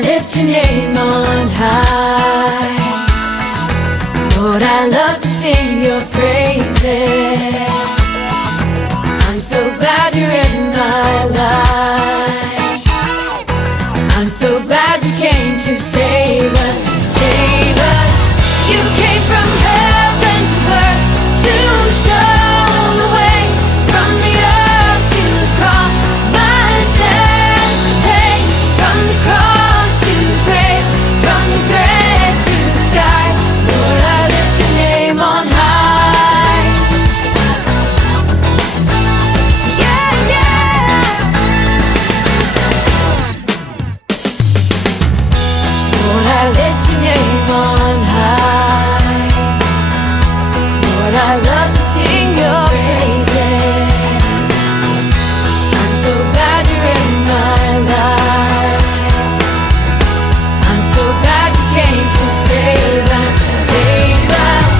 I lift your name on high. Lord, I love to sing your praises. I'm so glad you're in my life. I'm so glad you came to save us, save us. You came from heaven to earth to show the way, from the earth to the cross, my debt to pay, from the cross to the grave, from the grave to the sky. Lord, I lift your name on high. Yeah, yeah. Lord, I lift your name on high. Lord, I love to sing your praises. I'm so glad you're in my life. I'm so glad you came to save us, save us.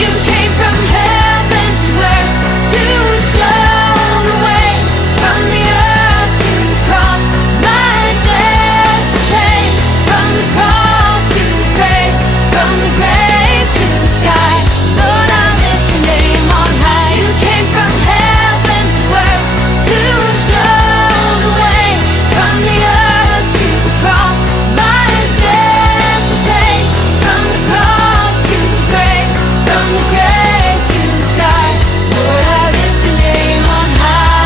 You came from heaven to earth to show the way, from the earth to the cross, my debt to pay, from the cross to the grave, from the grave to the sky. Lord, I lift your name on high. You came from heaven to earth to show the way, from the earth to the cross, my debt to pay, from the cross to the grave, from the grave to the sky. Lord, I lift your name on high.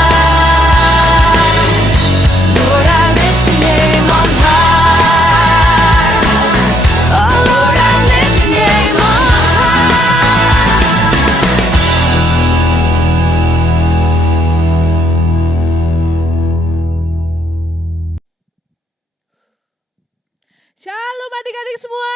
Lord, I lift your name on high. Oh Lord, I lift your name on Shalom adik-adik semua.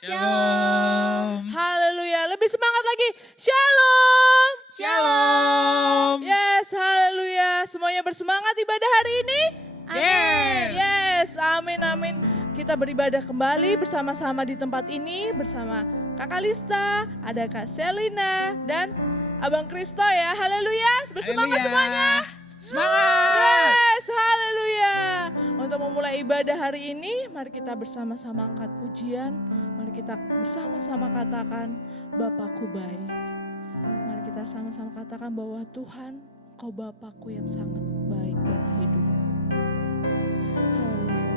Shalom. Haleluya. Lebih semangat lagi. Shalom. Shalom. Yes, haleluya. Semuanya bersemangat ibadah hari ini? Yes. Yes, amin, amin. Kita beribadah kembali bersama-sama di tempat ini bersama Kakak Lista, ada Kak Selina, dan Abang Kristo ya. Haleluya. Bersemangat Haleluya. semuanya. Semangat. Yes, haleluya. Untuk memulai ibadah hari ini, mari kita bersama-sama angkat pujian. Mari kita bersama-sama katakan, Bapakku baik. Mari kita sama-sama katakan bahwa Tuhan, Kau Bapakku yang sangat baik bagi hidupku. Haleluya.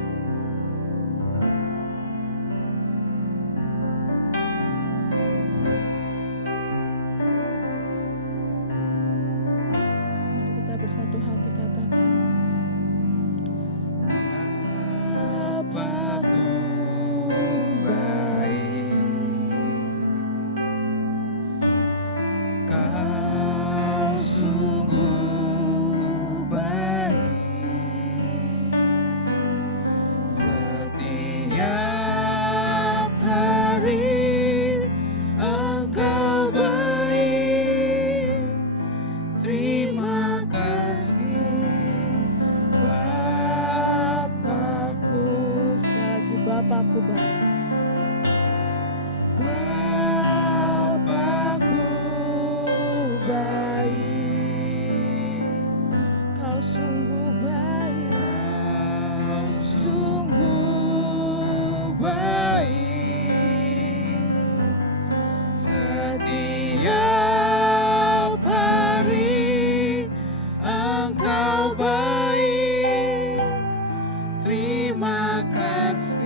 Mari kita bersatu hati katakan, Bapakku baik, Kau sungguh baik, setiap hari Engkau baik. Terima kasih Bapakku. sekali lagi Bapakku baik. Bapakku baik, Kau sungguh baik, Kau sungguh baik, setiap hari Engkau baik. Terima kasih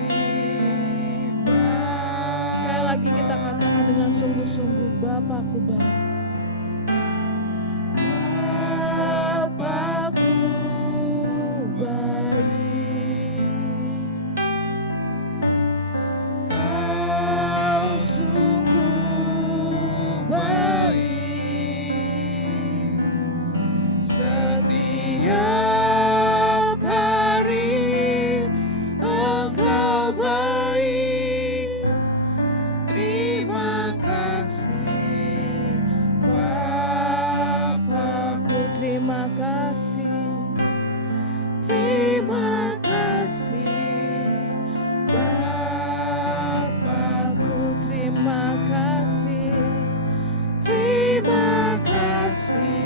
sekali lagi kita katakan dengan sungguh-sungguh Bapakku baik. Bapakku baik, Kau sungguh baik, setiap hari Engkau baik. Terima kasih Bapakku. terima kasih. Terima kasih Bapakku, terima kasih. Terima kasih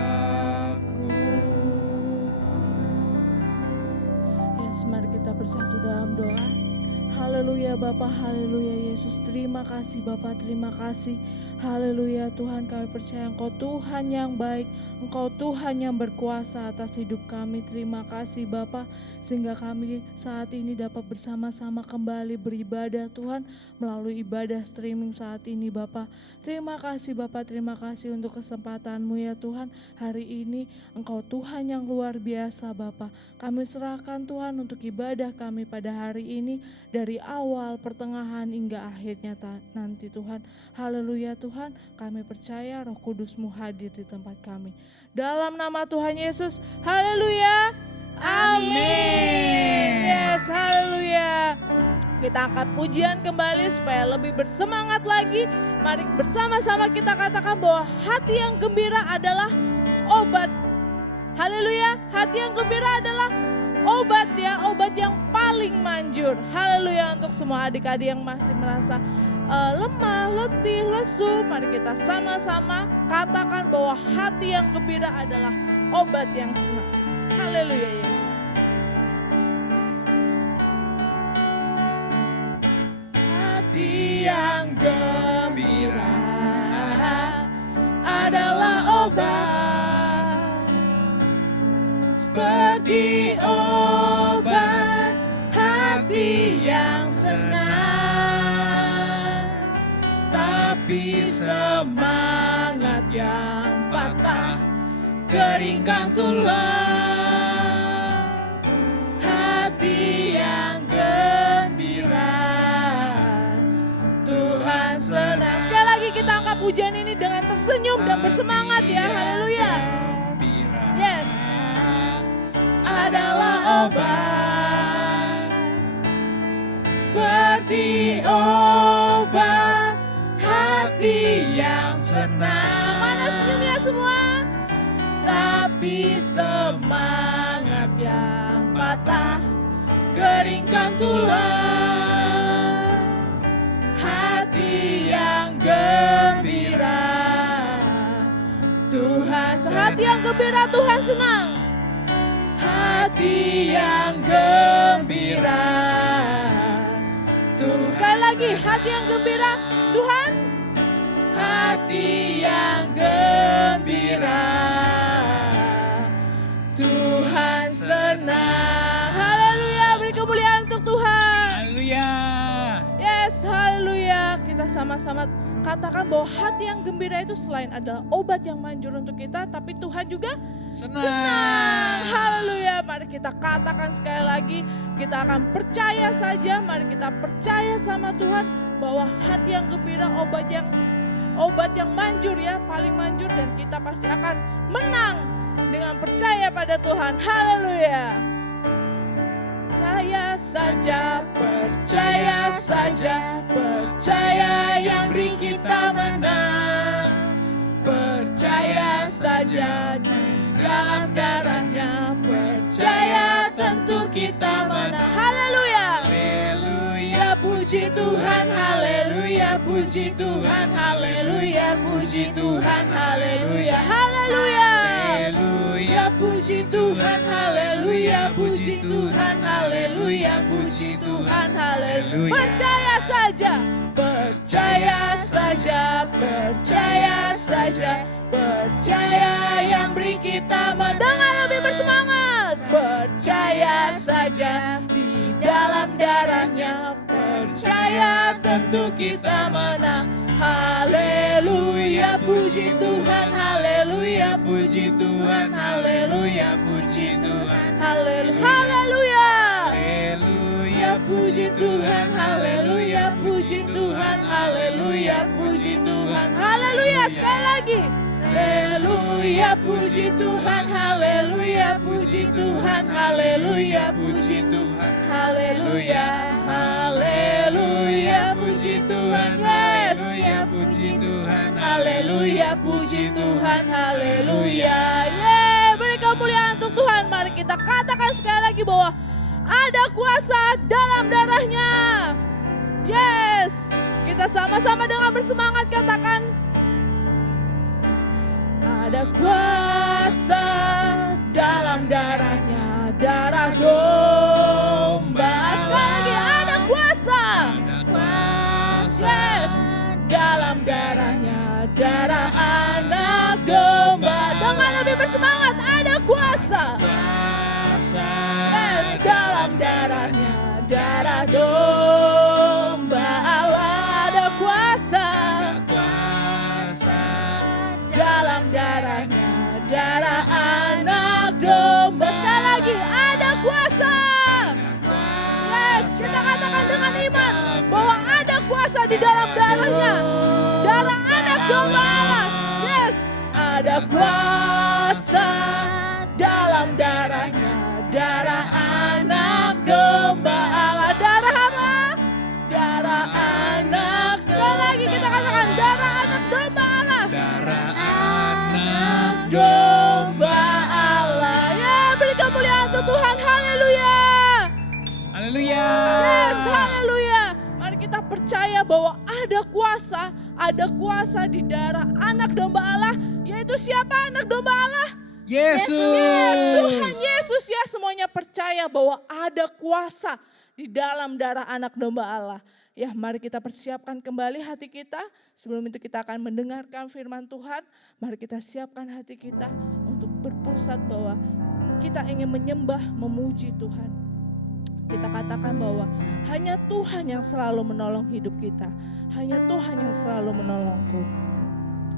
Bapakku. Yes, mari kita bersatu dalam doa. Haleluya Bapa, haleluya Yesus. Terima kasih Bapa, terima kasih. Haleluya Tuhan, kami percaya Engkau Tuhan yang baik, Engkau Tuhan yang berkuasa atas hidup kami. Terima kasih Bapa, sehingga kami saat ini dapat bersama-sama kembali beribadah Tuhan melalui ibadah streaming saat ini Bapa. Terima kasih Bapa, terima kasih untuk kesempatan-Mu ya Tuhan. Hari ini Engkau Tuhan yang luar biasa Bapa. Kami serahkan Tuhan untuk ibadah kami pada hari ini dari awal, pertengahan hingga akhirnya nanti Tuhan. Haleluya Tuhan, kami percaya Roh Kudus-Mu hadir di tempat kami. Dalam nama Tuhan Yesus, haleluya, amin. Yes, haleluya. Kita angkat pujian kembali supaya lebih bersemangat lagi. Mari bersama-sama kita katakan bahwa hati yang gembira adalah obat. Haleluya, hati yang gembira adalah obat ya, obat yang paling manjur. Haleluya, untuk semua adik-adik yang masih merasa lemah, letih, lesu, mari kita sama-sama katakan bahwa hati yang gembira adalah obat yang senang. Haleluya Yesus. Hati yang gembira adalah obat, seperti obat hati yang senang. Tapi semangat yang patah keringkan tulang. Hati yang gembira Tuhan senang. Sekali lagi kita angkat pujian ini dengan tersenyum dan bersemangat ya. Haleluya. Yes. Adalah obat, seperti obat hati yang senang. Mana senyumnya semua? Tapi semangat yang patah keringkan tulang. Hati yang gembira Tuhan, hati yang gembira Tuhan senang. Hati yang gembira Tuhan, sekali lagi, hati yang gembira Tuhan. Hati yang gembira Tuhan senang. Haleluya, beri kemuliaan untuk Tuhan. Haleluya. Yes, haleluya. Kita sama-sama katakan bahwa hati yang gembira itu selain adalah obat yang manjur untuk kita, tapi Tuhan juga senang. Haleluya. Mari kita katakan sekali lagi, kita akan percaya saja. Mari kita percaya sama Tuhan bahwa hati yang gembira obat yang manjur ya, paling manjur, dan kita pasti akan menang dengan percaya pada Tuhan. Haleluya. Percaya saja, percaya saja, percaya yang beri kita menang. Percaya saja di dalam darahnya, percaya tentu kita menang. Haleluya. Haleluya, puji Tuhan, haleluya, puji Tuhan, haleluya, puji Tuhan, haleluya, haleluya. Haleluya, puji Tuhan, haleluya, puji Tuhan, haleluya, puji Tuhan, haleluya. Percaya saja, percaya saja, percaya saja, percaya yang beri kita mendengar lebih bersemangat. Percaya saja di dalam darahnya, percaya tentu kita menang. Haleluya, puji Tuhan, haleluya, puji Tuhan, haleluya, puji Tuhan, haleluya, haleluya, haleluya, puji Tuhan, haleluya, puji Tuhan, haleluya, puji Tuhan, haleluya. Sekali lagi, haleluya, puji Tuhan, haleluya, puji Tuhan, haleluya, puji Tuhan, haleluya, haleluya, puji Tuhan, haleluya, puji Tuhan, haleluya, puji Tuhan, haleluya. Yeay, beri kemuliaan untuk Tuhan. Mari kita katakan sekali lagi bahwa ada kuasa dalam darahnya. Yes, kita sama-sama dengan bersemangat katakan, ada kuasa dalam darahnya, darah semangat, ada kuasa. Yes, dalam darahnya, darah domba Allah ada kuasa. Dalam darahnya, darah anak domba. Sekali lagi, ada kuasa. Yes, kita katakan dengan iman bahwa ada kuasa di dalam darahnya, darah anak domba Allah. Yes, ada kuasa dalam darahnya, darah anak domba Allah. Darah apa? Darah anak. Sekali lagi kita katakan darah anak domba Allah. Darah anak Domba Allah. Ya, beri kemuliaan untuk Tuhan. Haleluya. Haleluya. Yes, haleluya. Mari kita percaya bahwa ada kuasa di darah anak domba Allah. Yaitu siapa anak domba Allah? Yesus. Yes, Tuhan Yesus ya, semuanya percaya bahwa ada kuasa di dalam darah anak domba Allah. Ya, mari kita persiapkan kembali hati kita. Sebelum itu kita akan mendengarkan firman Tuhan. Mari kita siapkan hati kita untuk berpusat bahwa kita ingin menyembah, memuji Tuhan. Kita katakan bahwa hanya Tuhan yang selalu menolong hidup kita. Hanya Tuhan yang selalu menolongku.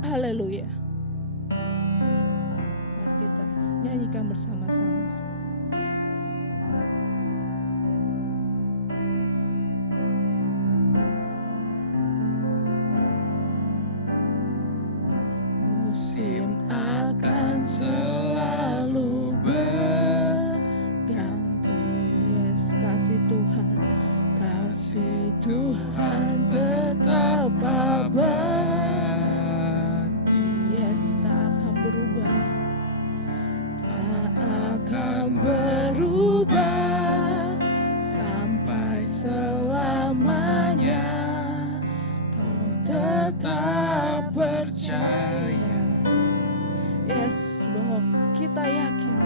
Haleluya. Mari kita nyanyikan bersama-sama. Musim akan selalu berganti. Yes, kasih Tuhan tetap abadi. Yes, tak akan berubah. Tak akan berubah sampai selamanya. Kau tetap percaya. Yes, bahwa kita yakin,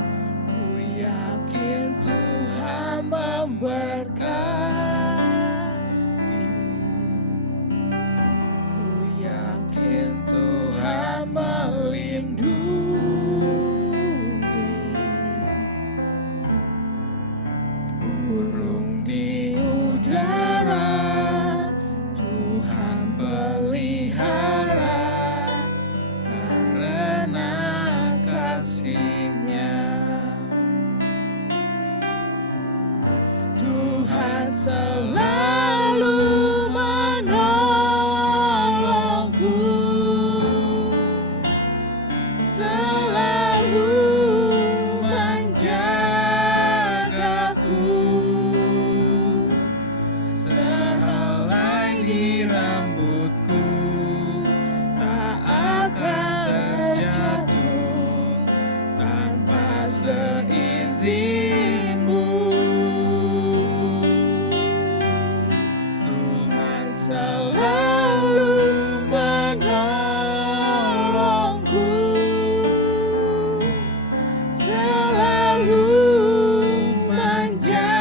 ku yakin Tuhan memberkati, ku yakin Tuhan melindungi, burung di udara Tuhan pelihara. Tuhan selalu menolongku, selalu menjagaku, sehelai di rambutku tak akan terjatuh tanpa seizinmu. Selalu menolongku, selalu menjagaku.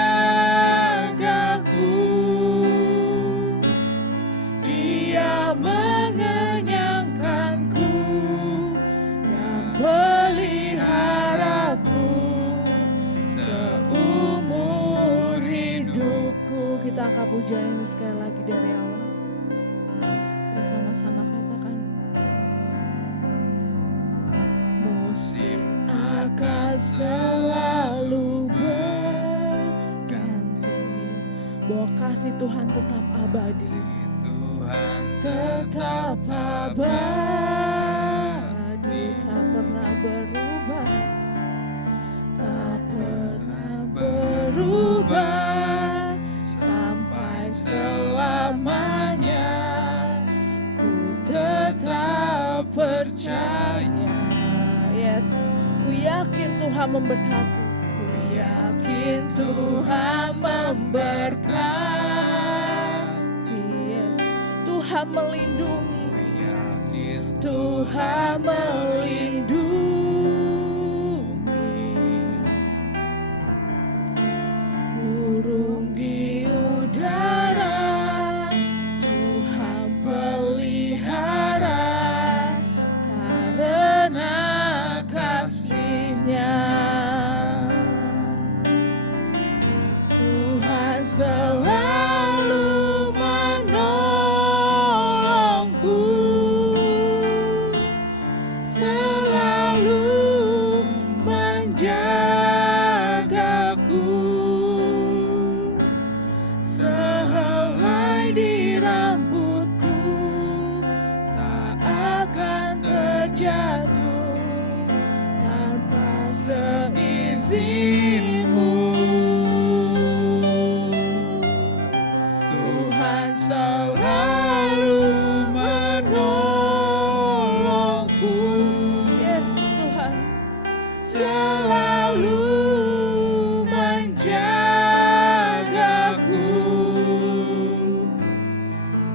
Dia mengenyangkanku dan peliharaku seumur hidupku. Kita angkat pujian ini sekali lagi dari awal. Kita sama-sama katakan. Musim akan selalu berganti, bahwa kasih Tuhan tetap abadi. Tetap abadi, tak pernah berubah, tak pernah berubah sampai selamanya. Ku tetap percaya. Yes, ku yakin Tuhan memberkati. Ku yakin Tuhan memberkati. Yes, Tuhan melindungi. Tuhan melindungi. Burung di udara Tuhan pelihara, karena kasih seizinmu. Tuhan selalu menolongku. Yes Tuhan. Selalu menjagaku.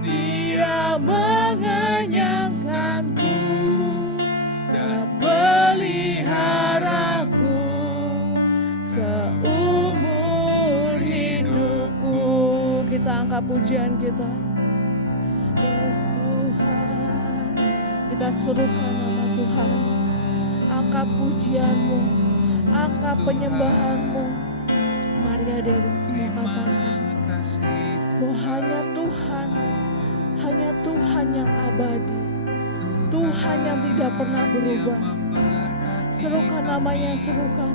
Dia mengenyangkanku dan peliharaku seumur hidupku. Kita angkat pujian kita. Yes Tuhan, kita serukan nama Tuhan. Angkat pujianmu, angkat penyembahanmu. Mari adik-adik semua katakan bahwa hanya Tuhan yang abadi, Tuhan yang tidak pernah berubah. Serukan namanya, serukan.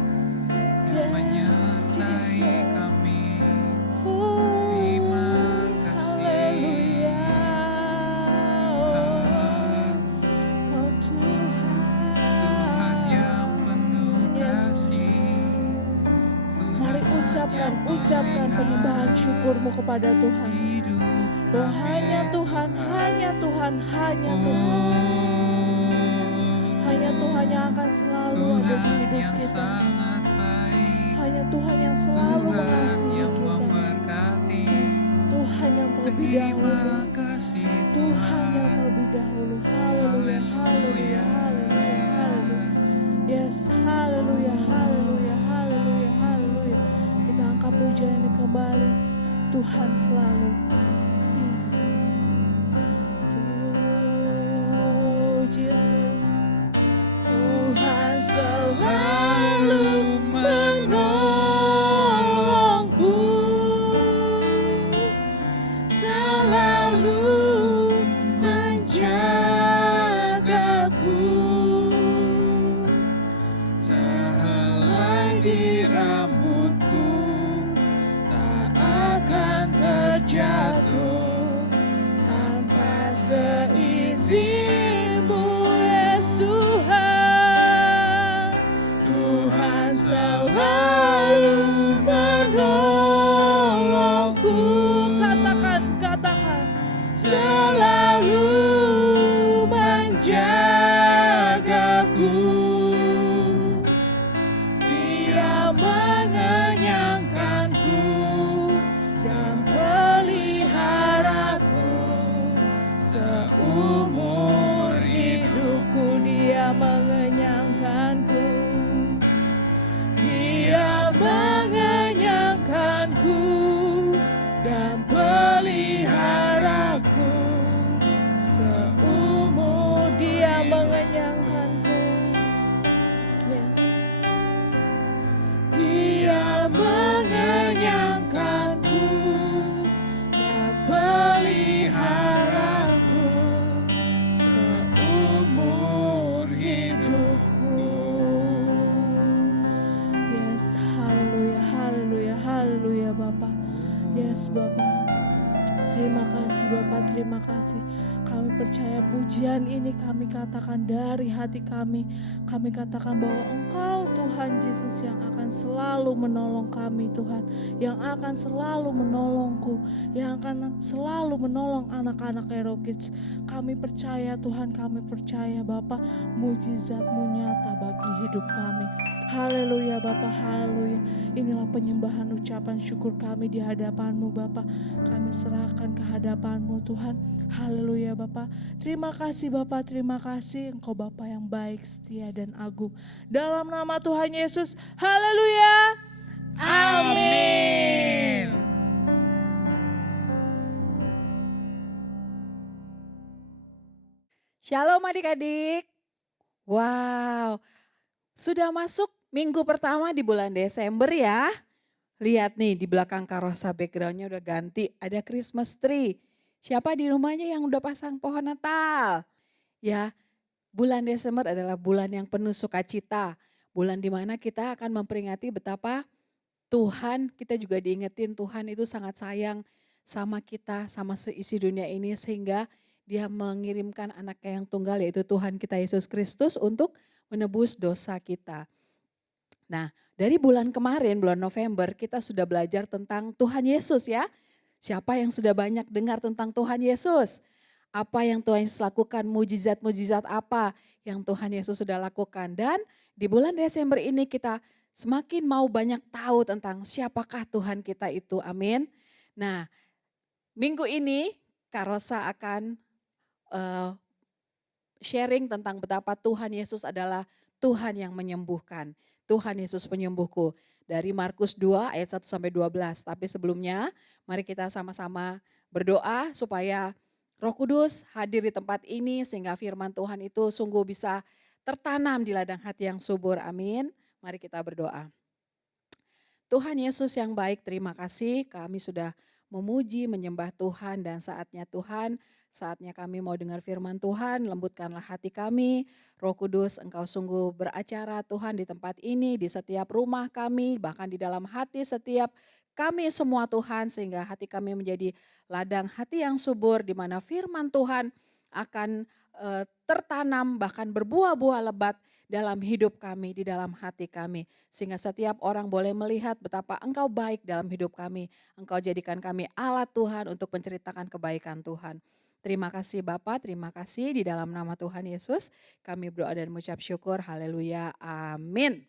Yes, Jesus. Oh, haleluya. Oh, Kau Tuhan yang penuh kasih. Mari ucapkan penyembahan syukurmu kepada Tuhan. Bahwa hanya Tuhan. Hanya Tuhan yang akan selalu ada di hidup kita. Hanya Tuhan yang selalu mengasihi kita. Yes, Tuhan yang terlebih dahulu. Tuhan yang terlebih dahulu. Haleluya, haleluya, haleluya, haleluya. Yes, haleluya, haleluya, haleluya, haleluya. Kita angkat pujian ini kembali. Tuhan selalu. Yes. Oh, Jesus. Tuhan selalu menolongku, selalu menjagaku. Sehelai di rambutku tak akan terjatuh tanpa seizinmu. Yes Tuhan, Tuhan selalu menolongku. Katakan, selalu menjagaku. Dia mengenyangkanku dan peliharaku seumur hidupku. Dia mengenyangkanku. Dia mengenyangkanku dan peliharaku seumur. Dia mengenyangkanku. Yes. Dia mengenyangkanku dan peliharaku seumur hidupku. Yes, haleluya, haleluya, haleluya Bapak. Yes Bapak. Terima kasih Bapak, terima kasih. Kami percaya pujian ini kami katakan dari hati kami. Kami katakan bahwa Engkau Tuhan Yesus yang akan selalu menolong kami Tuhan. Yang akan selalu menolongku. Yang akan selalu menolong anak-anak Hero Kids. Kami percaya Tuhan, kami percaya Bapak, mujizat-Mu nyata bagi hidup kami. Haleluya Bapak, haleluya. Inilah penyembahan ucapan syukur kami di hadapan-Mu Bapak. Kami serahkan ke hadapan-Mu Tuhan. Haleluya Bapak. Terima kasih Bapak, terima kasih. Engkau Bapak yang baik, setia dan agung. Dalam nama Tuhan Yesus, haleluya. Amin. Shalom adik-adik. Wow, sudah masuk minggu pertama di bulan Desember ya. Lihat nih di belakang karosa backgroundnya udah ganti, ada Christmas tree. Siapa di rumahnya yang udah pasang pohon Natal? Ya, bulan Desember adalah bulan yang penuh sukacita. Bulan dimana kita akan memperingati betapa Tuhan, kita juga diingetin Tuhan itu sangat sayang sama kita, sama seisi dunia ini. Sehingga Dia mengirimkan anaknya yang tunggal yaitu Tuhan kita Yesus Kristus untuk menebus dosa kita. Nah, dari bulan kemarin, bulan November, kita sudah belajar tentang Tuhan Yesus ya. Siapa yang sudah banyak dengar tentang Tuhan Yesus? Apa yang Tuhan Yesus lakukan, mujizat-mujizat apa yang Tuhan Yesus sudah lakukan. Dan di bulan Desember ini kita semakin mau banyak tahu tentang siapakah Tuhan kita itu, amin. Nah, minggu ini Kak Rosa akan sharing tentang betapa Tuhan Yesus adalah Tuhan yang menyembuhkan. Tuhan Yesus penyembuhku. Dari Markus 2 ayat 1 sampai 12. Tapi sebelumnya mari kita sama-sama berdoa supaya Roh Kudus hadir di tempat ini sehingga firman Tuhan itu sungguh bisa tertanam di ladang hati yang subur. Amin. Mari kita berdoa. Tuhan Yesus yang baik, terima kasih kami sudah memuji, menyembah Tuhan dan saatnya Tuhan, saatnya kami mau dengar firman Tuhan, lembutkanlah hati kami. Roh Kudus, Engkau sungguh beracara Tuhan di tempat ini, di setiap rumah kami, bahkan di dalam hati setiap kami semua Tuhan, sehingga hati kami menjadi ladang hati yang subur di mana firman Tuhan akan tertanam bahkan berbuah-buah lebat dalam hidup kami, di dalam hati kami. Sehingga setiap orang boleh melihat betapa Engkau baik dalam hidup kami. Engkau jadikan kami alat Tuhan untuk menceritakan kebaikan Tuhan. Terima kasih Bapa, terima kasih di dalam nama Tuhan Yesus. Kami berdoa dan mengucap syukur, haleluya, amin.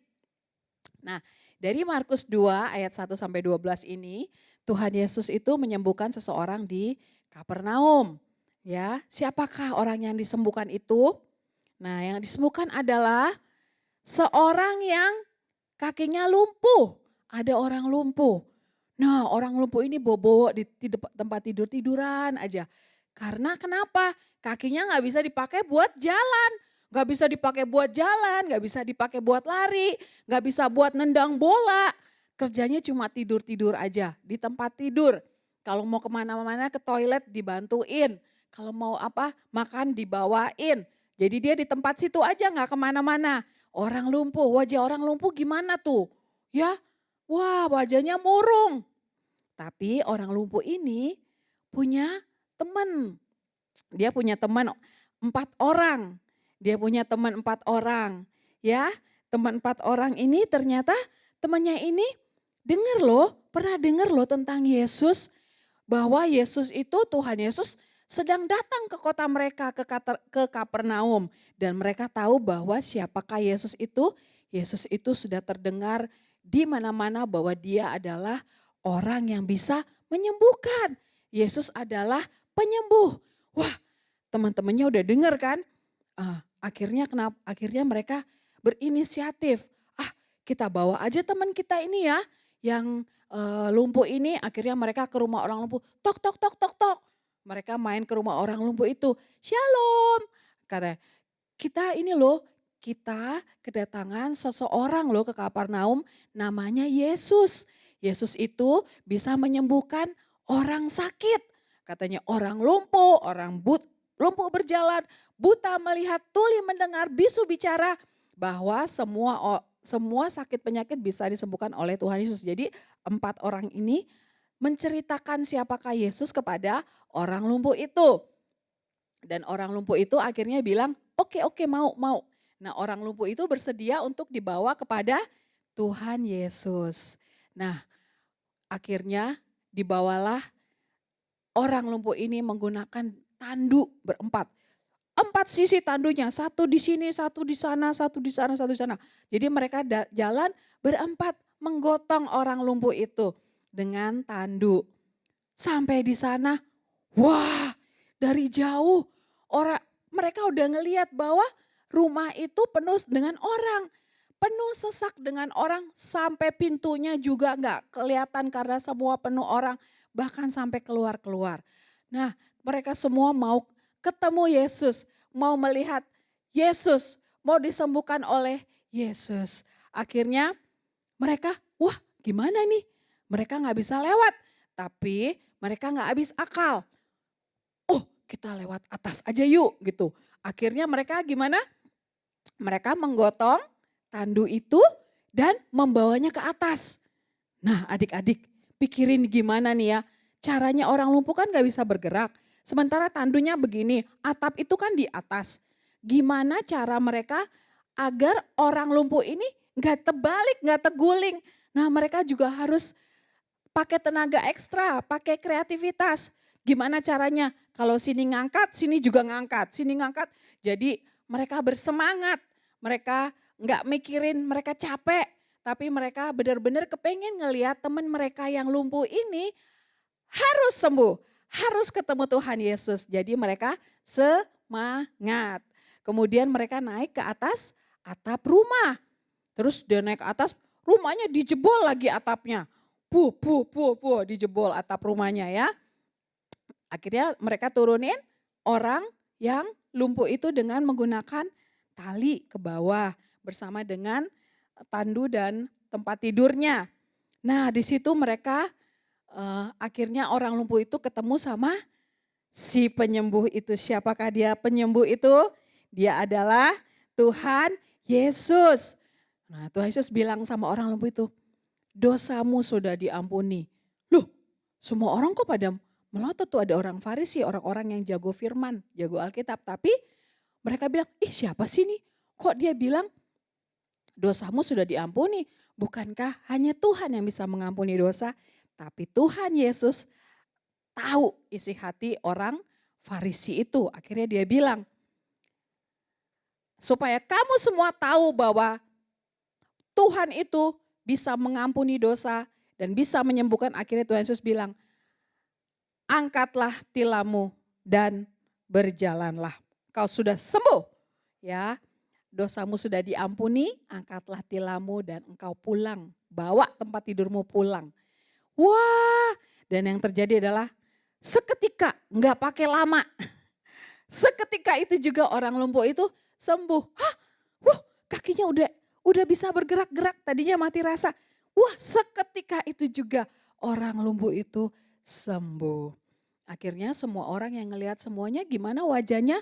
Nah, dari Markus 2 ayat 1 sampai 12 ini, Tuhan Yesus itu menyembuhkan seseorang di Kapernaum. Ya, siapakah orang yang disembuhkan itu? Nah, yang disembuhkan adalah seorang yang kakinya lumpuh. Ada orang lumpuh. Nah, orang lumpuh ini bobo di tempat tidur-tiduran aja. Karena kenapa? Kakinya nggak bisa dipakai buat jalan. Nggak bisa dipakai buat jalan, nggak bisa dipakai buat lari, nggak bisa buat nendang bola. Kerjanya cuma tidur-tidur aja di tempat tidur. Kalau mau kemana-mana ke toilet dibantuin. Kalau mau apa makan dibawain. Jadi dia di tempat situ aja nggak kemana-mana. Orang lumpuh, wajah orang lumpuh gimana tuh? Ya, wah wajahnya murung. Tapi orang lumpuh ini punya teman. Dia punya teman 4 orang. Dia punya teman 4 orang. Ya, teman 4 orang ini ternyata temannya ini pernah dengar loh tentang Yesus. Bahwa Yesus itu, Tuhan Yesus sedang datang ke kota mereka, ke Kapernaum. Dan mereka tahu bahwa siapakah Yesus itu. Yesus itu sudah terdengar di mana-mana bahwa dia adalah orang yang bisa menyembuhkan. Yesus adalah penyembuh. Wah, teman-temannya udah dengar kan? Akhirnya mereka berinisiatif. Kita bawa aja teman kita ini ya, yang lumpuh ini. Akhirnya mereka ke rumah orang lumpuh. Tok, tok, tok, tok, tok. Mereka main ke rumah orang lumpuh itu. Shalom. Kata, kita kedatangan seseorang loh ke Kapernaum, namanya Yesus. Yesus itu bisa menyembuhkan orang sakit. Katanya orang lumpuh, lumpuh berjalan, buta melihat, tuli mendengar, bisu bicara. Bahwa semua sakit penyakit bisa disembuhkan oleh Tuhan Yesus. Jadi 4 orang ini menceritakan siapakah Yesus kepada orang lumpuh itu. Dan orang lumpuh itu akhirnya bilang, oke mau. Nah orang lumpuh itu bersedia untuk dibawa kepada Tuhan Yesus. Nah akhirnya dibawalah orang lumpuh ini menggunakan tandu berempat. 4 sisi tandunya, satu di sini, satu di sana, satu di sana, satu di sana. Jadi mereka jalan berempat menggotong orang lumpuh itu dengan tandu. Sampai di sana, wah dari jauh mereka udah ngelihat bahwa rumah itu penuh dengan orang. Penuh sesak dengan orang, sampai pintunya juga nggak kelihatan karena semua penuh orang. Bahkan sampai keluar-keluar. Nah mereka semua mau ketemu Yesus, mau melihat Yesus, mau disembuhkan oleh Yesus. Akhirnya mereka, wah gimana nih? Mereka nggak bisa lewat, tapi mereka nggak habis akal. Oh kita lewat atas aja yuk gitu. Akhirnya mereka gimana? Mereka menggotong tandu itu dan membawanya ke atas. Nah adik-adik pikirin gimana nih ya. Caranya orang lumpuh kan gak bisa bergerak. Sementara tandunya begini, atap itu kan di atas. Gimana cara mereka agar orang lumpuh ini nggak terbalik, nggak terguling. Nah mereka juga harus pakai tenaga ekstra, pakai kreativitas. Gimana caranya? Kalau sini ngangkat, sini juga ngangkat, sini ngangkat. Jadi mereka bersemangat, mereka nggak mikirin mereka capek. Tapi mereka benar-benar kepengen ngelihat teman mereka yang lumpuh ini harus sembuh, harus ketemu Tuhan Yesus. Jadi mereka semangat. Kemudian mereka naik ke atas atap rumah. Terus dia naik ke atas, rumahnya dijebol lagi atapnya. Dijebol atap rumahnya ya. Akhirnya mereka turunin orang yang lumpuh itu dengan menggunakan tali ke bawah bersama dengan tandu dan tempat tidurnya. Nah di situ mereka akhirnya orang lumpuh itu ketemu sama si penyembuh itu. Siapakah dia penyembuh itu? Dia adalah Tuhan Yesus. Nah Tuhan Yesus bilang sama orang lumpuh itu, dosamu sudah diampuni. Loh semua orang kok pada melotot tuh, ada orang Farisi, orang-orang yang jago firman, jago Alkitab. Tapi mereka bilang, ih siapa sih nih? Kok dia bilang dosamu sudah diampuni? Bukankah hanya Tuhan yang bisa mengampuni dosa? Tapi Tuhan Yesus tahu isi hati orang Farisi itu. Akhirnya dia bilang, supaya kamu semua tahu bahwa Tuhan itu bisa mengampuni dosa dan bisa menyembuhkan. Akhirnya Tuhan Yesus bilang, angkatlah tilammu dan berjalanlah. Kau sudah sembuh ya. Dosamu sudah diampuni, angkatlah tilammu dan engkau pulang. Bawa tempat tidurmu pulang. Wah, dan yang terjadi adalah seketika, nggak pakai lama. Seketika itu juga orang lumpuh itu sembuh. Hah, wah kakinya udah bisa bergerak-gerak, tadinya mati rasa. Wah seketika itu juga orang lumpuh itu sembuh. Akhirnya semua orang yang ngelihat semuanya gimana wajahnya?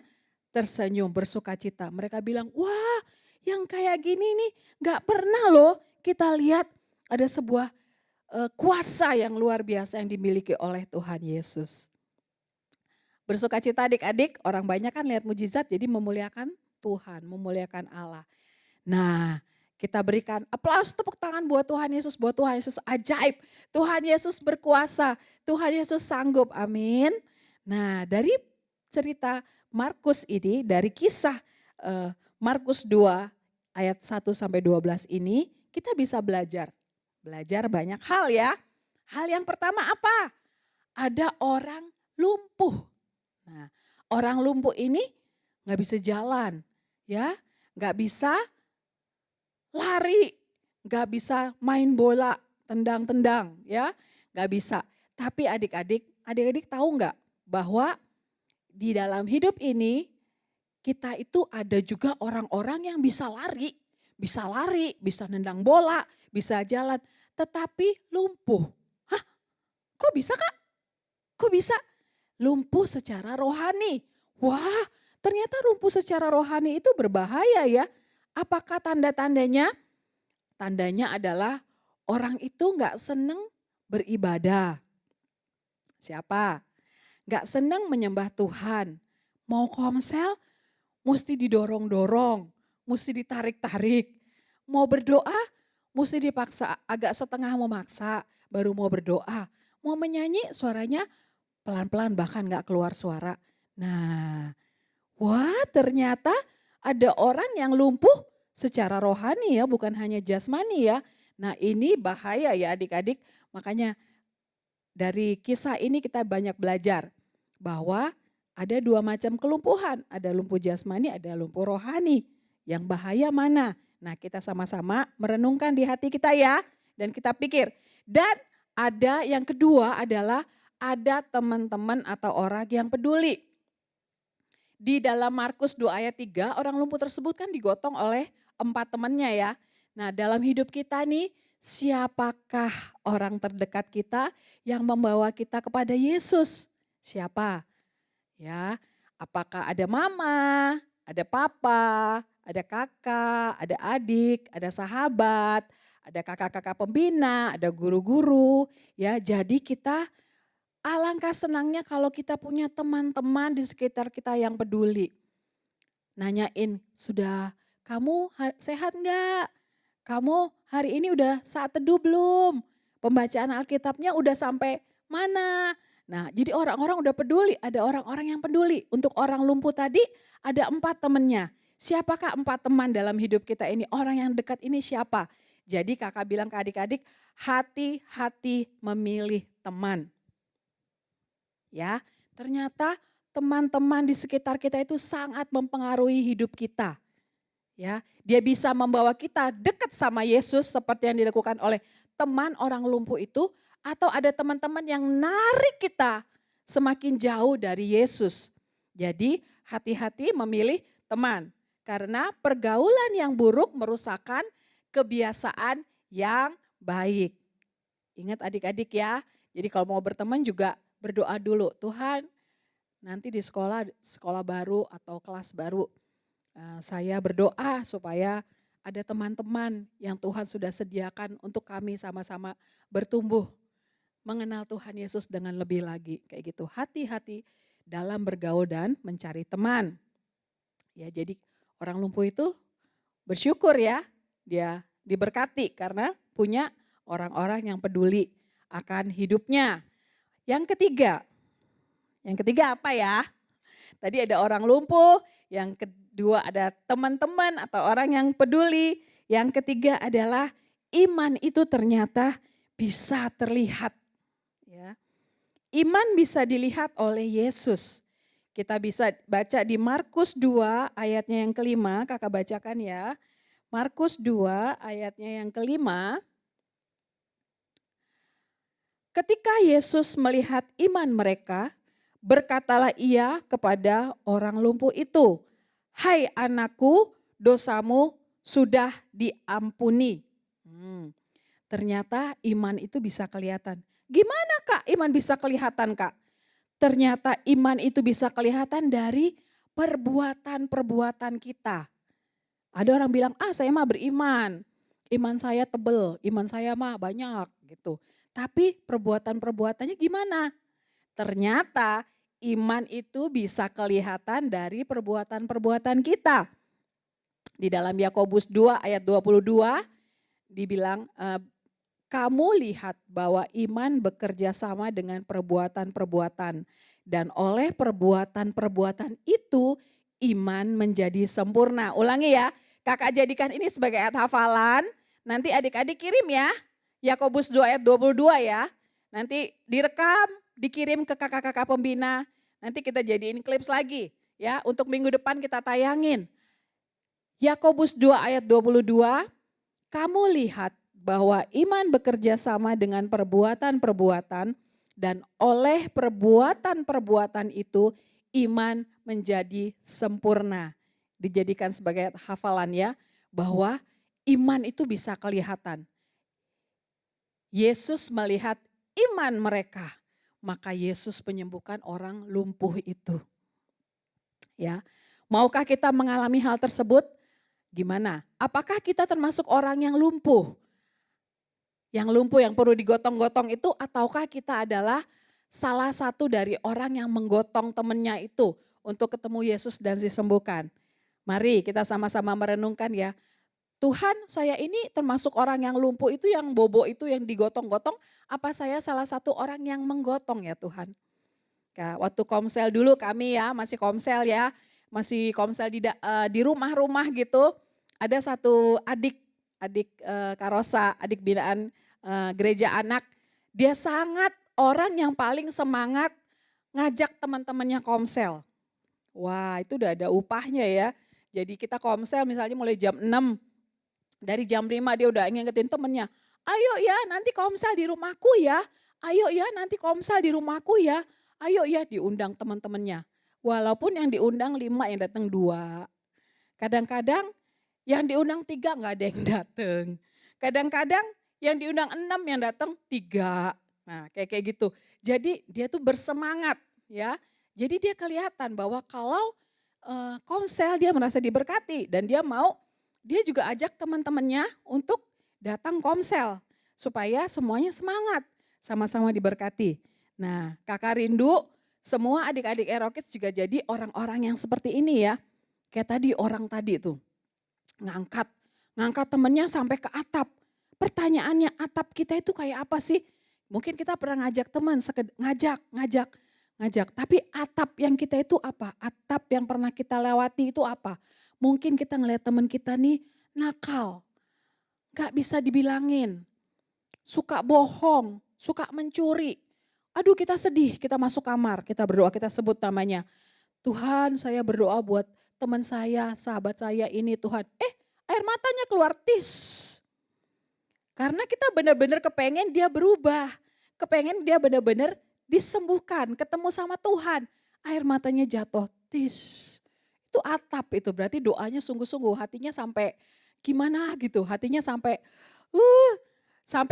Tersenyum, bersuka cita. Mereka bilang, wah yang kayak gini nih gak pernah loh kita lihat ada sebuah kuasa yang luar biasa yang dimiliki oleh Tuhan Yesus. Bersuka cita adik-adik, orang banyak kan lihat mujizat jadi memuliakan Tuhan, memuliakan Allah. Nah kita berikan aplaus tepuk tangan buat Tuhan Yesus ajaib. Tuhan Yesus berkuasa, Tuhan Yesus sanggup, amin. Nah dari cerita Markus ini, dari kisah Markus 2 ayat 1 sampai 12 ini kita bisa belajar banyak hal ya. Hal yang pertama apa? Ada orang lumpuh. Nah orang lumpuh ini gak bisa jalan ya, gak bisa lari, gak bisa main bola, tendang-tendang ya, gak bisa. Tapi adik-adik tahu gak bahwa di dalam hidup ini kita itu ada juga orang-orang yang bisa lari, bisa nendang bola, bisa jalan, tetapi lumpuh. Hah? Kok bisa Kak? Kok bisa? Lumpuh secara rohani. Wah, ternyata lumpuh secara rohani itu berbahaya ya. Apakah tanda-tandanya? Tandanya adalah orang itu gak seneng beribadah. Siapa? Gak seneng menyembah Tuhan. Mau komsel mesti didorong-dorong, mesti ditarik-tarik. Mau berdoa mesti dipaksa, agak setengah memaksa baru mau berdoa. Mau menyanyi suaranya pelan-pelan bahkan gak keluar suara. Nah, wah ternyata ada orang yang lumpuh secara rohani ya, bukan hanya jasmani ya. Nah ini bahaya ya adik-adik, makanya dari kisah ini kita banyak belajar bahwa ada dua macam kelumpuhan, ada lumpuh jasmani, ada lumpuh rohani. Yang bahaya mana? Nah kita sama-sama merenungkan di hati kita ya, dan kita pikir. Dan ada yang kedua adalah ada teman-teman atau orang yang peduli. Di dalam Markus 2 ayat 3 orang lumpuh tersebut kan digotong oleh 4 temannya ya. Nah dalam hidup kita nih, siapakah orang terdekat kita yang membawa kita kepada Yesus? Siapa? Ya, apakah ada mama, ada papa, ada kakak, ada adik, ada sahabat, ada kakak-kakak pembina, ada guru-guru. Ya, jadi kita alangkah senangnya kalau kita punya teman-teman di sekitar kita yang peduli. Nanyain, sudah kamu sehat enggak? Kamu hari ini udah saat teduh belum? Pembacaan Alkitabnya udah sampai mana? Nah, jadi orang-orang udah peduli, ada orang-orang yang peduli. Untuk orang lumpuh tadi ada 4 temannya. Siapakah 4 teman dalam hidup kita ini? Orang yang dekat ini siapa? Jadi kakak bilang ke adik-adik, hati-hati memilih teman. Ya, ternyata teman-teman di sekitar kita itu sangat mempengaruhi hidup kita. Ya, dia bisa membawa kita dekat sama Yesus seperti yang dilakukan oleh teman orang lumpuh itu, atau ada teman-teman yang narik kita semakin jauh dari Yesus. Jadi hati-hati memilih teman, karena pergaulan yang buruk merusakkan kebiasaan yang baik. Ingat adik-adik ya, jadi kalau mau berteman juga berdoa dulu, Tuhan nanti di sekolah baru atau kelas baru, saya berdoa supaya ada teman-teman yang Tuhan sudah sediakan untuk kami sama-sama bertumbuh, mengenal Tuhan Yesus dengan lebih lagi, kayak gitu. Hati-hati dalam bergaul dan mencari teman. Ya, jadi orang lumpuh itu bersyukur ya, dia diberkati karena punya orang-orang yang peduli akan hidupnya. Yang ketiga apa ya? Tadi ada orang lumpuh, yang kedua ada teman-teman atau orang yang peduli. Yang ketiga adalah iman itu ternyata bisa terlihat. Ya. Iman bisa dilihat oleh Yesus. Kita bisa baca di Markus 2 ayatnya yang kelima, kakak bacakan ya. Markus 2 ayatnya yang kelima. Ketika Yesus melihat iman mereka, berkatalah ia kepada orang lumpuh itu, "Hai anakku, dosamu sudah diampuni." Ternyata iman itu bisa kelihatan. Gimana Kak iman bisa kelihatan Kak? Ternyata iman itu bisa kelihatan dari perbuatan-perbuatan kita. Ada orang bilang, saya mah beriman, iman saya tebel, iman saya mah banyak gitu. Tapi perbuatan-perbuatannya gimana? Ternyata iman itu bisa kelihatan dari perbuatan-perbuatan kita. Di dalam Yakobus 2 ayat 22 dibilang, kamu lihat bahwa iman bekerja sama dengan perbuatan-perbuatan. Dan oleh perbuatan-perbuatan itu iman menjadi sempurna. Ulangi ya, kakak jadikan ini sebagai ayat hafalan. Nanti adik-adik kirim ya, Yakobus 2 ayat 22 ya. Nanti direkam, dikirim ke kakak-kakak pembina. Nanti kita jadiin klips lagi ya, untuk minggu depan kita tayangin. Yakobus 2 ayat 22, kamu lihat bahwa iman bekerja sama dengan perbuatan-perbuatan, dan oleh perbuatan-perbuatan itu iman menjadi sempurna. Dijadikan sebagai hafalan ya, bahwa iman itu bisa kelihatan. Yesus melihat iman mereka, maka Yesus menyembuhkan orang lumpuh itu. Ya, maukah kita mengalami hal tersebut? Gimana? Apakah kita termasuk orang yang lumpuh? Yang lumpuh yang perlu digotong-gotong itu, ataukah kita adalah salah satu dari orang yang menggotong temannya itu untuk ketemu Yesus dan disembuhkan? Mari kita sama-sama merenungkan ya. Tuhan, saya ini termasuk orang yang lumpuh itu, yang bobo itu, yang digotong-gotong. Apa saya salah satu orang yang menggotong ya Tuhan? Waktu komsel dulu kami ya, masih komsel ya. Masih komsel di rumah-rumah gitu. Ada satu adik Karosa, adik binaan gereja anak. Dia sangat orang yang paling semangat ngajak teman-temannya komsel. Wah, itu udah ada upahnya ya. Jadi kita komsel misalnya mulai jam 6. Dari jam 5 dia udah ngingetin temennya. Ayo ya nanti komsel di rumahku ya. Ayo ya nanti komsel di rumahku ya. Ayo ya, diundang teman-temannya. Walaupun yang diundang 5 yang datang 2. Kadang-kadang yang diundang 3 gak ada yang datang. Kadang-kadang yang diundang 6 yang datang 3. Nah kayak gitu. Jadi dia tuh bersemangat ya. Jadi dia kelihatan bahwa kalau komsel dia merasa diberkati. Dan dia juga ajak teman-temannya untuk datang komsel. Supaya semuanya semangat, sama-sama diberkati. Nah kakak rindu semua adik-adik Aerokids juga jadi orang-orang yang seperti ini ya. Kayak tadi orang tadi tuh ngangkat ngangkat temennya sampai ke atap. Pertanyaannya, atap kita itu kayak apa sih? Mungkin kita pernah ngajak teman, ngajak. Tapi atap yang kita itu apa? Atap yang pernah kita lewati itu apa? Mungkin kita ngeliat teman kita nih nakal, gak bisa dibilangin, suka bohong, suka mencuri. Aduh kita sedih, kita masuk kamar, kita berdoa, kita sebut namanya. Tuhan saya berdoa buat teman saya, sahabat saya ini Tuhan. Air matanya keluar tis. Karena kita benar-benar kepengen dia berubah. Kepengen dia benar-benar disembuhkan, ketemu sama Tuhan. Air matanya jatuh tis. Itu atap itu berarti doanya sungguh-sungguh, hatinya sampai gimana gitu. Hatinya sampai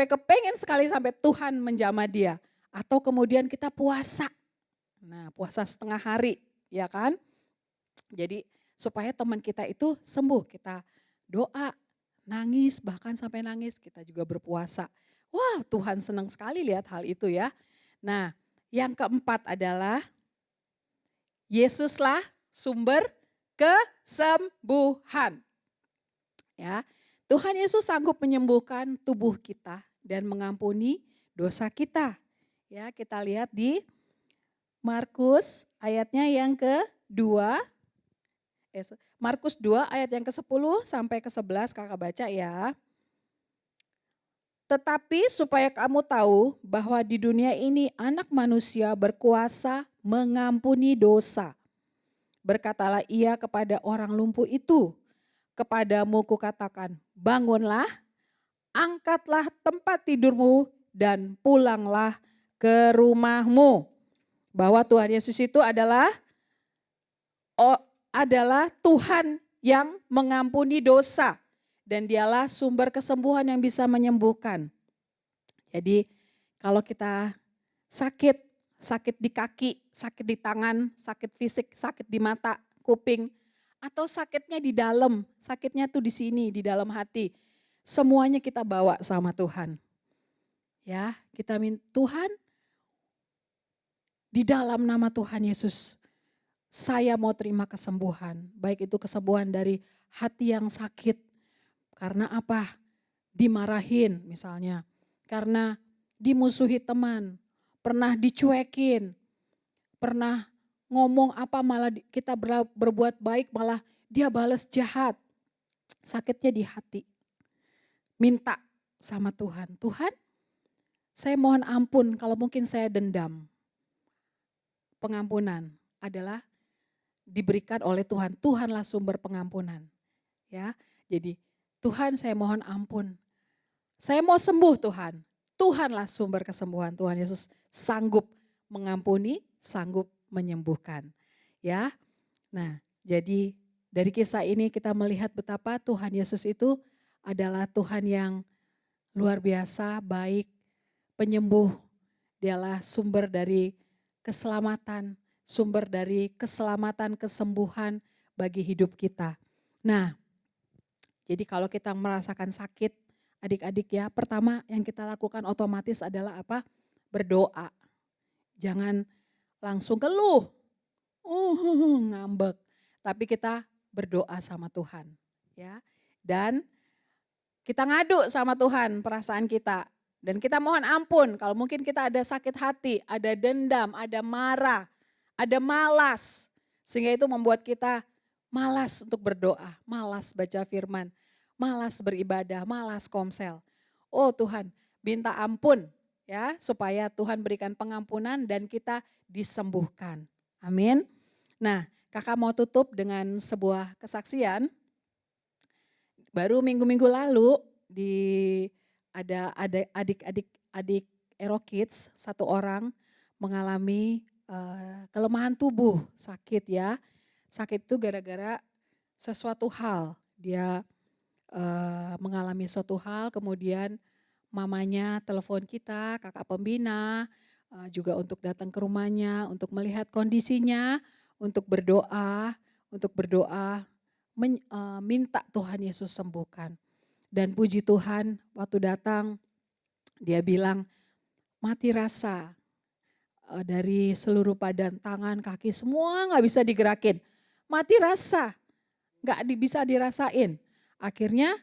kepengen sekali sampai Tuhan menjamah dia. Atau kemudian kita puasa. Nah puasa setengah hari ya kan. Jadi supaya teman kita itu sembuh, kita doa, nangis, bahkan sampai nangis kita juga berpuasa. Wah Tuhan senang sekali lihat hal itu ya. Nah yang keempat adalah Yesuslah sumber kesembuhan. Ya, Tuhan Yesus sanggup menyembuhkan tubuh kita dan mengampuni dosa kita. Ya, kita lihat di Markus ayatnya yang kedua. Markus 2 ayat yang ke-10 sampai ke-11 kakak baca ya. Tetapi supaya kamu tahu bahwa di dunia ini anak manusia berkuasa mengampuni dosa. Berkatalah ia kepada orang lumpuh itu, kepadamu kukatakan, bangunlah, angkatlah tempat tidurmu dan pulanglah ke rumahmu. Bahwa Tuhan Yesus itu adalah Tuhan yang mengampuni dosa. Dan dialah sumber kesembuhan yang bisa menyembuhkan. Jadi kalau kita sakit di kaki, sakit di tangan, sakit fisik, sakit di mata, kuping, atau sakitnya di dalam, sakitnya tuh di sini, di dalam hati. Semuanya kita bawa sama Tuhan. Ya, kita minta Tuhan, di dalam nama Tuhan Yesus, saya mau terima kesembuhan. Baik itu kesembuhan dari hati yang sakit. Karena apa? Dimarahin misalnya. Karena dimusuhi teman. Pernah dicuekin. Pernah ngomong apa malah kita berbuat baik malah dia balas jahat. Sakitnya di hati. Minta sama Tuhan. Tuhan saya mohon ampun kalau mungkin saya dendam. Pengampunan adalah diberikan oleh Tuhan. Tuhanlah sumber pengampunan. Ya, jadi Tuhan saya mohon ampun. Saya mau sembuh Tuhan. Tuhanlah sumber kesembuhan. Tuhan Yesus sanggup mengampuni, sanggup menyembuhkan. Ya. Nah, jadi dari kisah ini kita melihat betapa Tuhan Yesus itu adalah Tuhan yang luar biasa, baik, penyembuh. Dialah sumber dari keselamatan, sumber dari keselamatan, kesembuhan bagi hidup kita. Nah, jadi kalau kita merasakan sakit, adik-adik ya, pertama yang kita lakukan otomatis adalah apa? Berdoa. Jangan langsung keluh, ngambek. Tapi kita berdoa sama Tuhan. Ya. Dan kita ngadu sama Tuhan perasaan kita. Dan kita mohon ampun kalau mungkin kita ada sakit hati, ada dendam, ada marah, ada malas. Sehingga itu membuat kita malas untuk berdoa, malas baca firman, malas beribadah, malas komsel. Oh Tuhan, minta ampun ya supaya Tuhan berikan pengampunan dan kita disembuhkan. Amin. Nah, kakak mau tutup dengan sebuah kesaksian. Baru minggu-minggu lalu ada adik Ero Kids, satu orang mengalami kelemahan tubuh, sakit ya. Sakit itu gara-gara sesuatu hal. Dia mengalami suatu hal, kemudian mamanya telepon kita, kakak pembina, juga untuk datang ke rumahnya, untuk melihat kondisinya, untuk berdoa, minta Tuhan Yesus sembuhkan. Dan puji Tuhan waktu datang dia bilang mati rasa dari seluruh badan, tangan, kaki semua gak bisa digerakin. Mati rasa, gak bisa dirasain. Akhirnya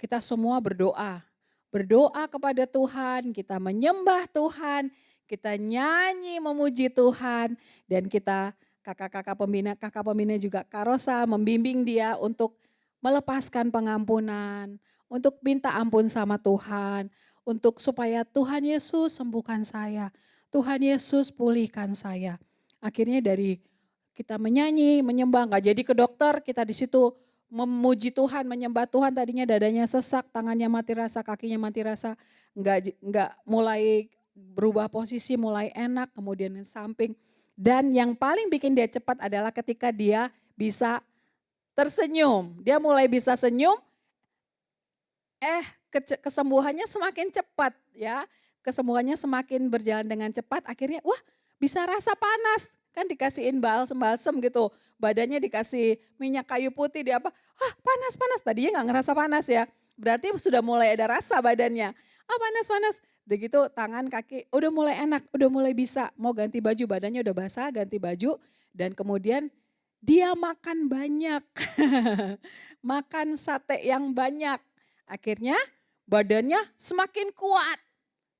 kita semua berdoa. Berdoa kepada Tuhan, kita menyembah Tuhan, kita nyanyi memuji Tuhan, dan kita kakak pembina juga Karosa membimbing dia untuk melepaskan pengampunan, untuk minta ampun sama Tuhan, untuk supaya Tuhan Yesus sembuhkan saya, Tuhan Yesus pulihkan saya. Akhirnya dari kita menyanyi, menyembah, nggak jadi ke dokter, kita di situ memuji Tuhan, menyembah Tuhan. Tadinya dadanya sesak, tangannya mati rasa, kakinya mati rasa, nggak mulai berubah posisi, mulai enak, kemudian samping. Dan yang paling bikin dia cepat adalah ketika dia bisa tersenyum. Dia mulai bisa senyum, kesembuhannya semakin cepat ya. Kesembuhannya semakin berjalan dengan cepat, akhirnya wah bisa rasa panas. Kan dikasihin balsem gitu, badannya dikasih minyak kayu putih, dia apa, panas, tadinya gak ngerasa panas ya. Berarti sudah mulai ada rasa badannya, panas. Udah gitu tangan kaki udah mulai enak, udah mulai bisa, mau ganti baju, badannya udah basah, ganti baju. Dan kemudian dia makan banyak, makan sate yang banyak. Akhirnya badannya semakin kuat.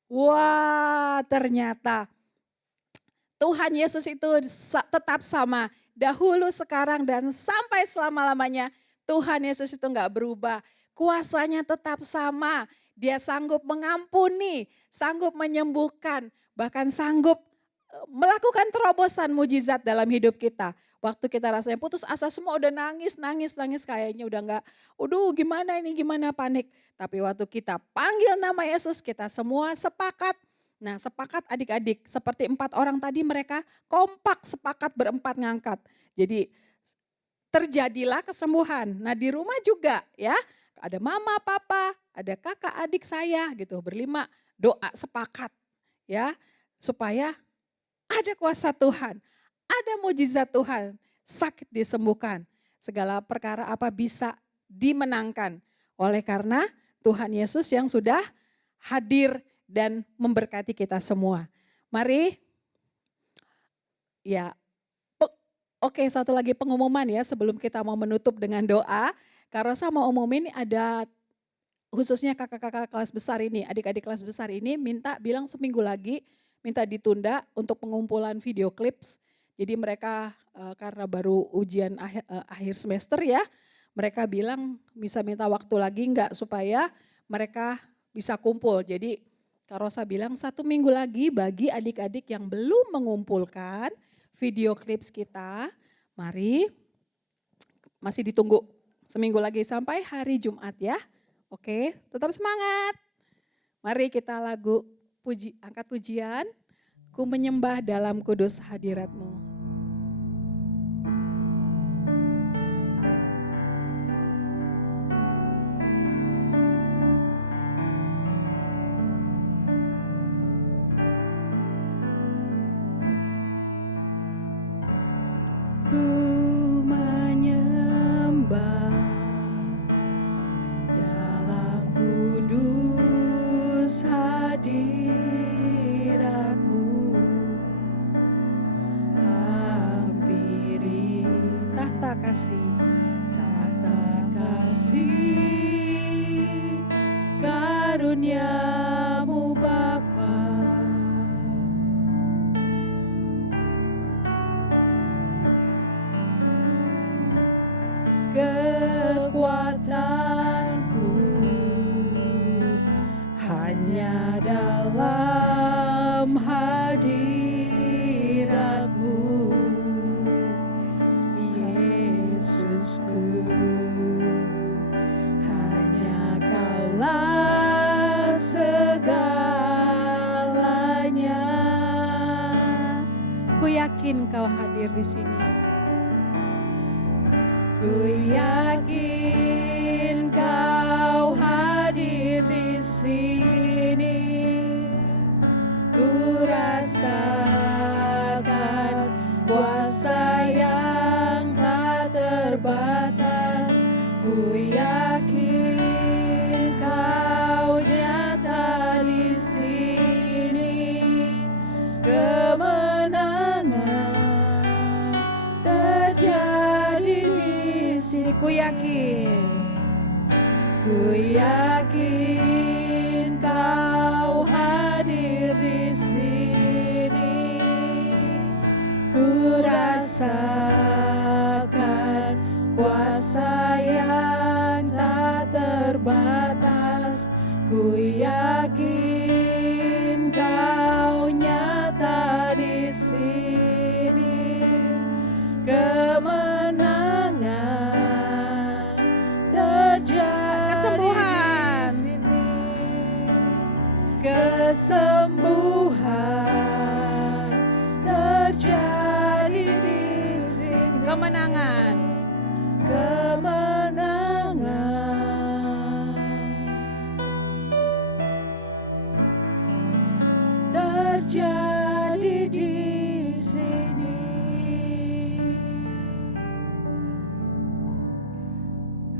Wah, ternyata Tuhan Yesus itu tetap sama. Dahulu, sekarang, dan sampai selama-lamanya. Tuhan Yesus itu gak berubah. Kuasanya tetap sama. Dia sanggup mengampuni, sanggup menyembuhkan. Bahkan sanggup melakukan terobosan mujizat dalam hidup kita. Waktu kita rasanya putus asa, semua udah nangis kayaknya udah gak, gimana ini, gimana panik. Tapi waktu kita panggil nama Yesus, kita semua sepakat. Nah, sepakat adik-adik, seperti 4 orang tadi mereka kompak sepakat berempat ngangkat. Jadi terjadilah kesembuhan. Nah, di rumah juga ya, ada mama, papa, ada kakak, adik saya gitu, berlima doa sepakat ya, supaya ada kuasa Tuhan, ada mujizat Tuhan, sakit disembuhkan, segala perkara apa bisa dimenangkan. Oleh karena Tuhan Yesus yang sudah hadir dan memberkati kita semua. Mari, ya, oke, satu lagi pengumuman ya sebelum kita mau menutup dengan doa. Karosa mau umumin ada khususnya kakak-kakak kelas besar ini, adik-adik kelas besar ini bilang seminggu lagi, minta ditunda untuk pengumpulan video clips. Jadi mereka karena baru ujian akhir semester ya, mereka bilang bisa minta waktu lagi enggak supaya mereka bisa kumpul. Jadi Karosa bilang 1 minggu lagi bagi adik-adik yang belum mengumpulkan video clips kita, mari masih ditunggu seminggu lagi sampai hari Jumat ya. Oke, tetap semangat. Mari kita angkat pujian, ku menyembah dalam kudus hadirat-Mu. Ku menyembah dalam kudus hadirat-Mu, hampiri tahta kasih karunia-Mu Bapa. Kekuatanku hanya dalam hadirat-Mu, Yesusku. Hanya Kaulah segalanya. Ku yakin Kau hadir di sini. Ku yakin Kau hadir di sini. Ku rasakan kuasa yang tak terbatas. Ku yakin Kau nyata di sini. Kemenangan terjadi di sini. Ku yakin rasakan kuasa yang tak terbatas. Ku yakin Kau nyata di sini. Kemenangan terjadi kesembuhan, di sini. kesembuhan terjadi di sini. Kemenangan, kemenangan terjadi di sini.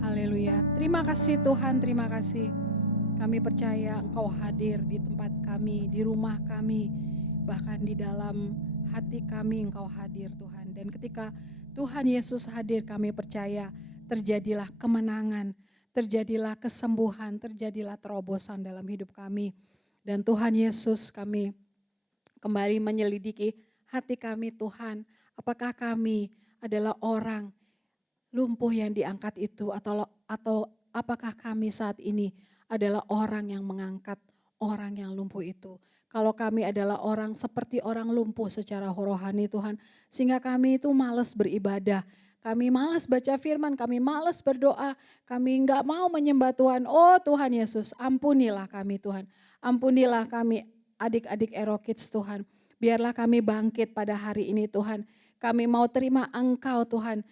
Haleluya. Terima kasih Tuhan, terima kasih. Kami percaya Engkau hadir di tempat kami, di rumah kami, bahkan di dalam hati kami Engkau hadir Tuhan. Dan ketika Tuhan Yesus hadir, kami percaya terjadilah kemenangan, terjadilah kesembuhan, terjadilah terobosan dalam hidup kami. Dan Tuhan Yesus, kami kembali menyelidiki hati kami Tuhan. Apakah kami adalah orang lumpuh yang diangkat itu, atau apakah kami saat ini adalah orang yang mengangkat orang yang lumpuh itu. Kalau kami adalah orang seperti orang lumpuh secara rohani Tuhan, sehingga kami itu malas beribadah, kami malas baca firman, kami malas berdoa, kami enggak mau menyembah Tuhan. Oh Tuhan Yesus, ampunilah kami Tuhan, ampunilah kami adik-adik Ero Kids Tuhan. Biarlah kami bangkit pada hari ini Tuhan, kami mau terima Engkau Tuhan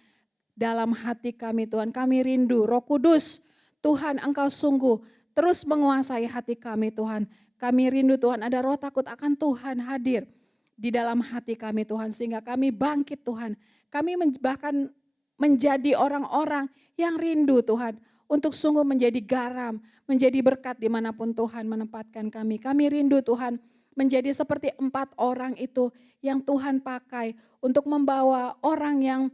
dalam hati kami Tuhan. Kami rindu Roh Kudus, Tuhan Engkau sungguh terus menguasai hati kami Tuhan. Kami rindu Tuhan ada roh takut akan Tuhan hadir di dalam hati kami Tuhan. Sehingga kami bangkit Tuhan. Kami bahkan menjadi orang-orang yang rindu Tuhan. Untuk sungguh menjadi garam, menjadi berkat dimanapun Tuhan menempatkan kami. Kami rindu Tuhan menjadi seperti 4 orang itu yang Tuhan pakai untuk membawa orang yang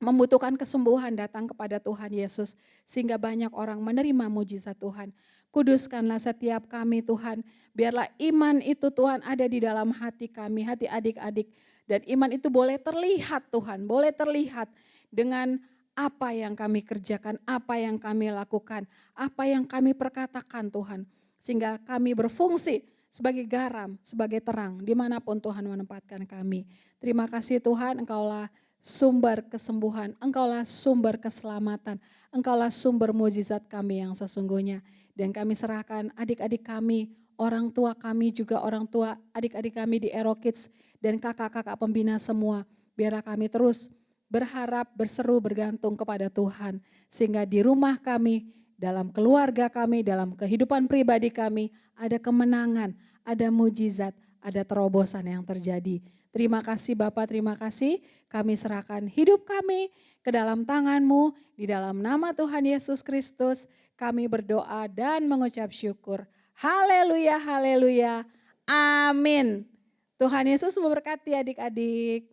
membutuhkan kesembuhan datang kepada Tuhan Yesus. Sehingga banyak orang menerima mujizat Tuhan. Kuduskanlah setiap kami Tuhan. Biarlah iman itu Tuhan ada di dalam hati kami, hati adik-adik. Dan iman itu boleh terlihat Tuhan, boleh terlihat dengan apa yang kami kerjakan, apa yang kami lakukan, apa yang kami perkatakan Tuhan. Sehingga kami berfungsi sebagai garam, sebagai terang dimanapun Tuhan menempatkan kami. Terima kasih Tuhan, Engkaulah sumber kesembuhan, Engkaulah sumber keselamatan, Engkaulah sumber mujizat kami yang sesungguhnya. Dan kami serahkan adik-adik kami, orang tua kami juga, orang tua adik-adik kami di Ero Kids dan kakak-kakak pembina semua. Biarlah kami terus berharap, berseru, bergantung kepada Tuhan. Sehingga di rumah kami, dalam keluarga kami, dalam kehidupan pribadi kami, ada kemenangan, ada mujizat, ada terobosan yang terjadi. Terima kasih Bapak, terima kasih. Kami serahkan hidup kami ke dalam tangan-Mu. Di dalam nama Tuhan Yesus Kristus kami berdoa dan mengucap syukur. Haleluya, haleluya. Amin. Tuhan Yesus memberkati adik-adik.